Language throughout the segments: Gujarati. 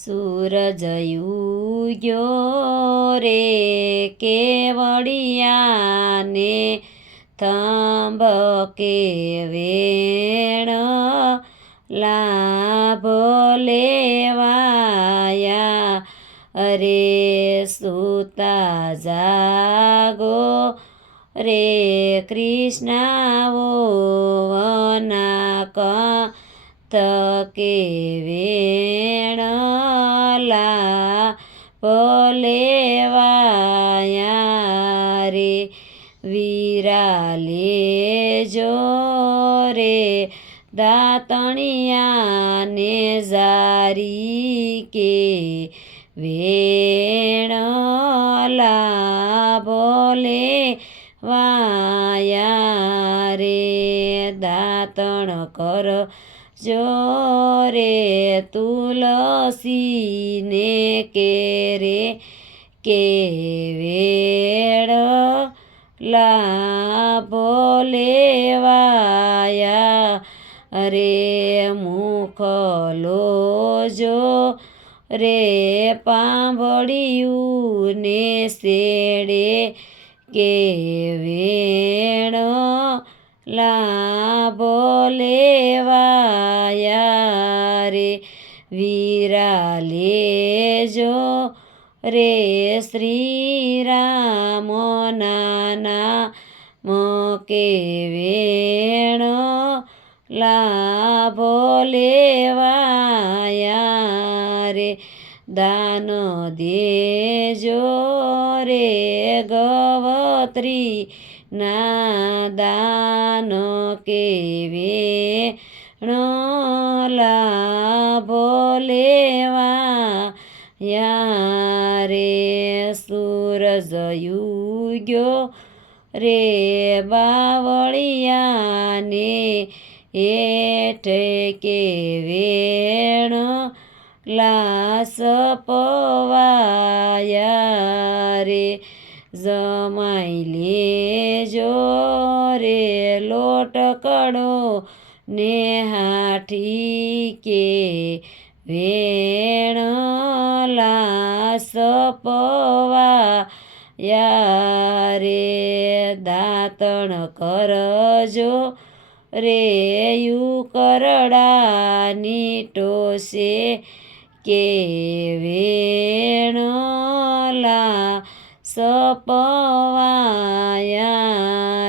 સૂરજ ઉગ્યો રે કેવડિયાને થંભકે વેણ લાભ લેવાયા અરે સુતા જાગો રે કૃષ્ણાવો તકે વેણ લાભ લેવાયા રે વીરા લેજો રે દાતણિયાને જારી કે વેણ લાભ લેવાયા રે દાતણ કર જોરે તુલસીને કેરે કે વેળ લાભ લેવાયા અરે મુખ લોજો રે પાંભળિયું ને શેડે કે વેણ લાભ લેવાયા રે વીરા લેજો રે શ્રીરામ નાના કે વેણ લાભ લેવાયા રે દાન દેજો રે ગવત્રી ના દાન કે વેણ લાભ લેવાયા રે સૂરજ ઉગ્યો રે બાવળિયાને હેઠે કે વેણ લાસ પવાયા રે જમાઈ લેજો રે લોટકડો ને હાઠી કે વેણ લાસ પવાયા રે દાતણ કરજો રે કરડાની ટોસે કે વેણ લાસ પવાયા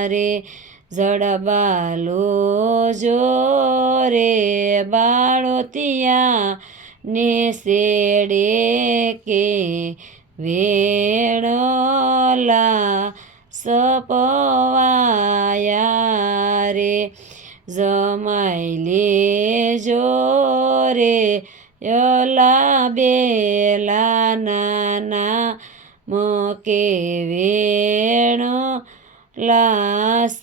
રે જડબાલો જો રે બાળોતિયા ને શેડે કે વેણ લાસ પવાયા રે જમાઈ લેજો રે યલા બેલા નાના કે વેણ લાસ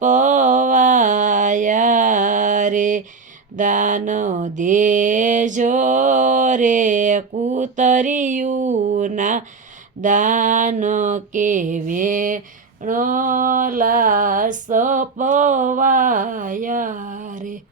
પવાયા રે દાન દેજો રે કૂતરિયુના દાન કે વેણ લાસ પવાયા રે